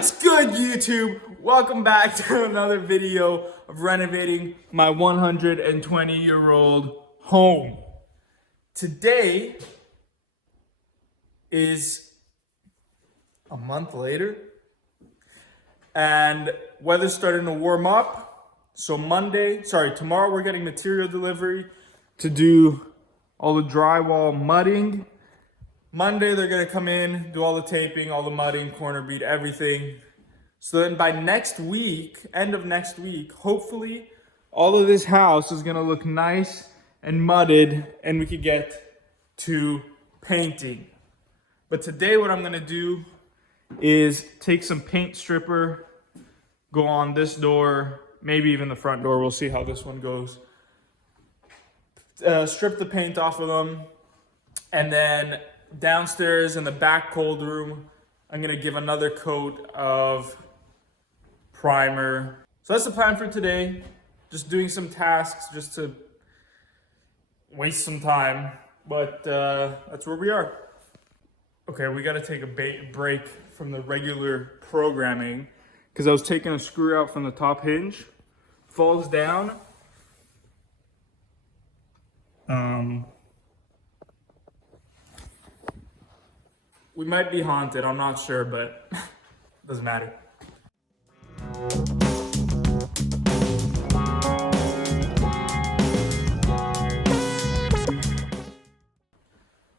What's good, YouTube? Welcome back to another video of renovating my 120-year-old home. Today is a month later, and weather's starting to warm up. So tomorrow we're getting material delivery to do all the drywall mudding. Monday, they're gonna come in, do all the taping, all the mudding, corner bead, everything. So then by next week, end of next week, hopefully all of this house is gonna look nice and mudded and we could get to painting. But today what I'm gonna do is take some paint stripper, go on this door, maybe even the front door, we'll see how this one goes. Strip the paint off of them, and then downstairs in the back cold room, I'm gonna give another coat of primer. So that's the plan for today. Just doing some tasks just to waste some time, but that's where we are. Okay, we gotta take a break from the regular programming because I was taking a screw out from the top hinge, falls down. We might be haunted, I'm not sure, but doesn't matter.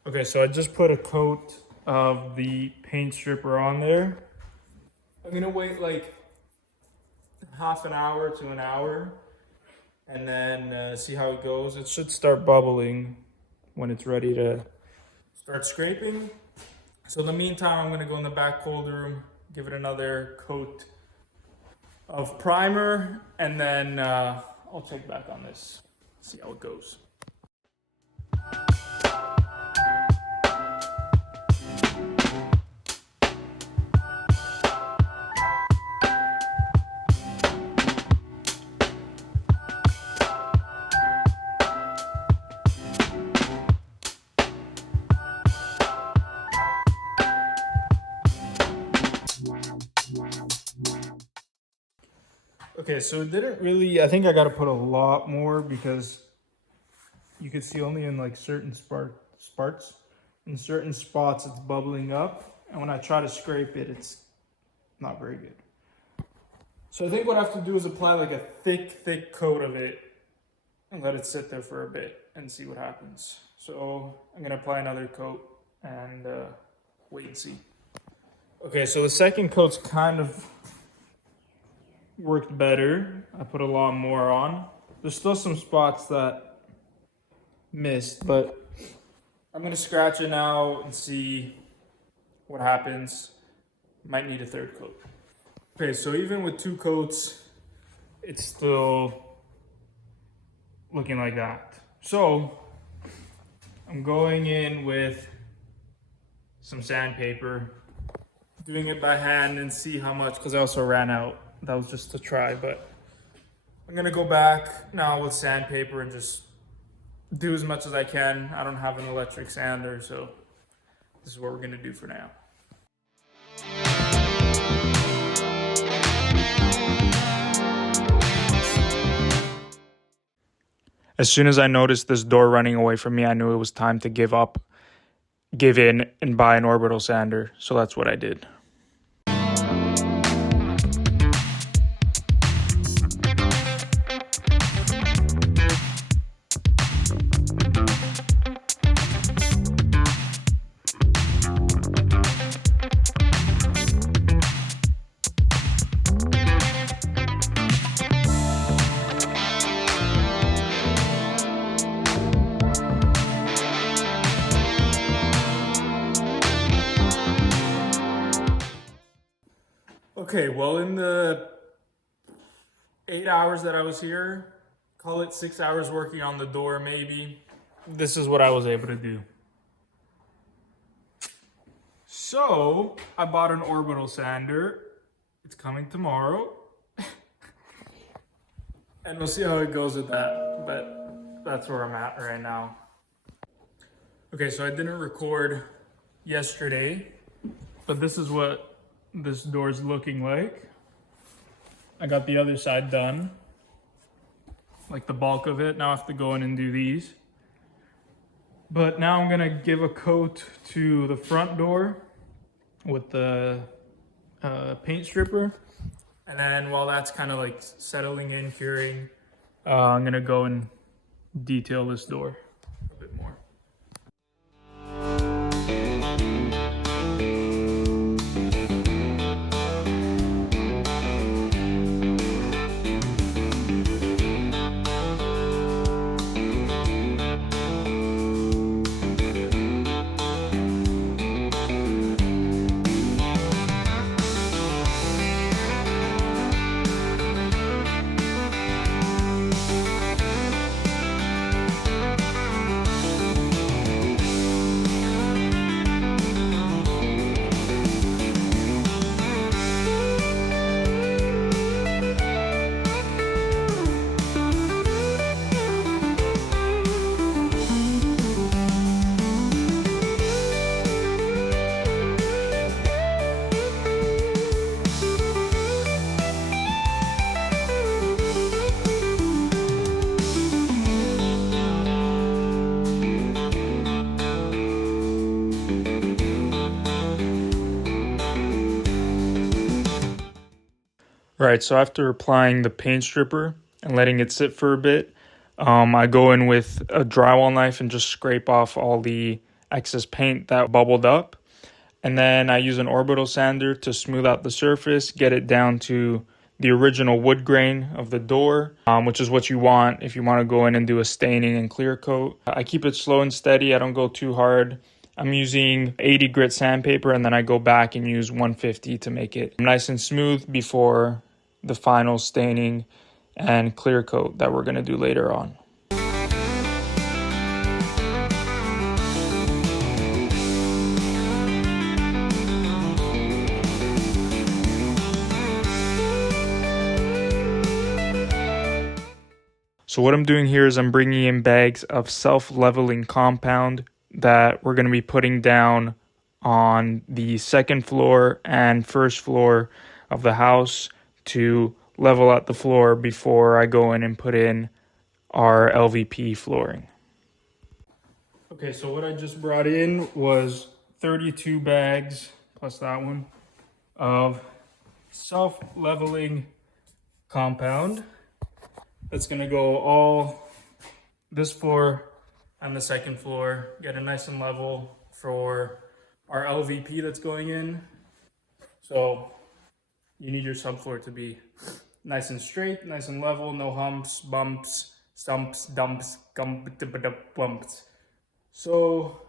Okay, so I just put a coat of the paint stripper on there. I'm gonna wait like half an hour to an hour and then see how it goes. It should start bubbling when it's ready to start scraping. So in the meantime, I'm gonna go in the back cold room, give it another coat of primer, and then I'll check back on this, see how it goes. Okay, so it didn't really, I think I gotta put a lot more because you could see only in like certain sparks. In certain spots it's bubbling up, and when I try to scrape it, it's not very good. So I think what I have to do is apply like a thick coat of it and let it sit there for a bit and see what happens. So I'm gonna apply another coat and wait and see. Okay, so the second coat's kind of worked better. I put a lot more on. There's still some spots that missed, but I'm gonna scratch it now and see what happens. Might need a third coat. Okay, so even with two coats, it's still looking like that. So I'm going in with some sandpaper, doing it by hand and see how much, because I also ran out. That was just to try, but I'm gonna go back now with sandpaper and just do as much as I can. I don't have an electric sander, so this is what we're gonna do for now. As soon as I noticed this door running away from me, I knew it was time to give in, and buy an orbital sander. So that's what I did. Okay, well, in the 8 hours that I was here, call it 6 hours working on the door maybe, this is what I was able to do. So I bought an orbital sander. It's coming tomorrow. And we'll see how it goes with that, but that's where I'm at right now. Okay, so I didn't record yesterday, but this is what this door's looking like. I got the other side done, like the bulk of it. Now I have to go in and do these. But now I'm gonna give a coat to the front door with the paint stripper. And then while that's kind of like settling in, curing, I'm gonna go and detail this door a bit more. Right, so after applying the paint stripper and letting it sit for a bit, I go in with a drywall knife and just scrape off all the excess paint that bubbled up. And then I use an orbital sander to smooth out the surface, get it down to the original wood grain of the door, which is what you want if you want to go in and do a staining and clear coat. I keep it slow and steady. I don't go too hard. I'm using 80 grit sandpaper, and then I go back and use 150 to make it nice and smooth before the final staining and clear coat that we're going to do later on. So what I'm doing here is I'm bringing in bags of self-leveling compound that we're going to be putting down on the second floor and first floor of the house to level out the floor before I go in and put in our LVP flooring. Okay, so what I just brought in was 32 bags, plus that one, of self-leveling compound. That's gonna go all this floor and the second floor, get it nice and level for our LVP that's going in. So you need your subfloor to be nice and straight, nice and level, no humps, bumps, stumps, dumps, bumps. So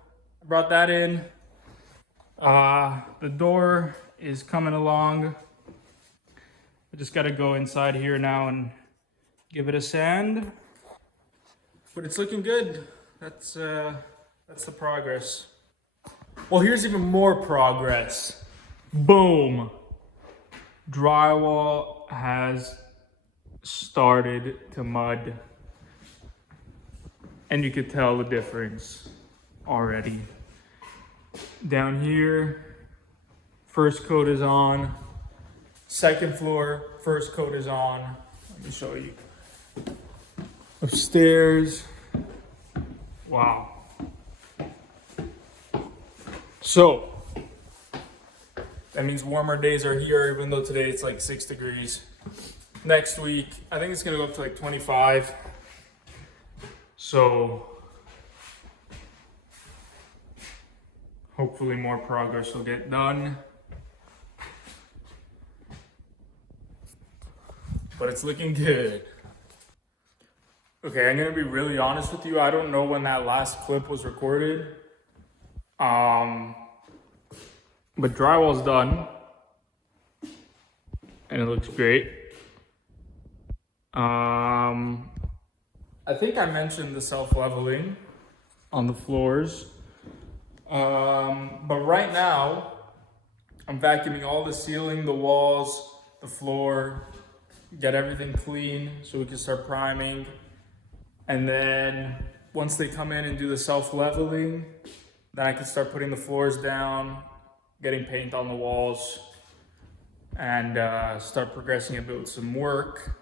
I brought that in. The door is coming along. I just gotta go inside here now and give it a sand. But it's looking good. That's the progress. Well, here's even more progress. Boom. Drywall has started to mud, and you could tell the difference already. Down here, first coat is on. Second floor, first coat is on. Let me show you. Upstairs, wow. So that means warmer days are here, even though today it's like 6 degrees. Next week, I think it's gonna go up to like 25. So hopefully more progress will get done. But it's looking good. Okay, I'm gonna be really honest with you. I don't know when that last clip was recorded. But drywall's done. And it looks great. I think I mentioned the self-leveling on the floors. But right now, I'm vacuuming all the ceiling, the walls, the floor, get everything clean so we can start priming. And then once they come in and do the self-leveling, then I can start putting the floors down, getting paint on the walls. and start progressing a bit with some work.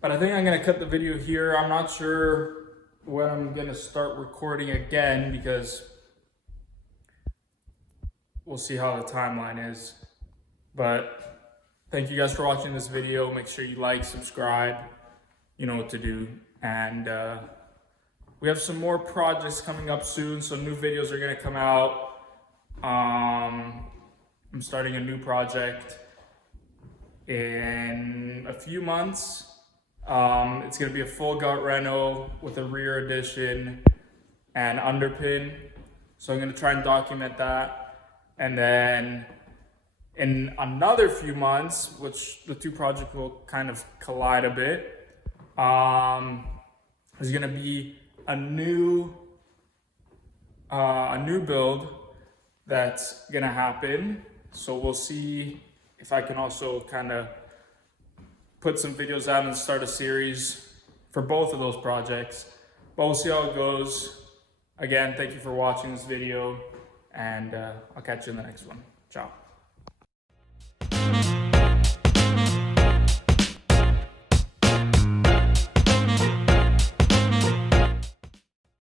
But I think I'm gonna cut the video here. I'm not sure when I'm gonna start recording again because we'll see how the timeline is. But thank you guys for watching this video. Make sure you like, subscribe, you know what to do. And we have some more projects coming up soon. So new videos are gonna come out. I'm starting a new project in a few months. It's gonna be a full gut reno with a rear addition and underpin. So I'm gonna try and document that. And then in another few months, which the two projects will kind of collide a bit, there's gonna be a new build that's gonna happen. So we'll see if I can also kind of put some videos out and start a series for both of those projects. But we'll see how it goes. Again, thank you for watching this video, and I'll catch you in the next one. Ciao.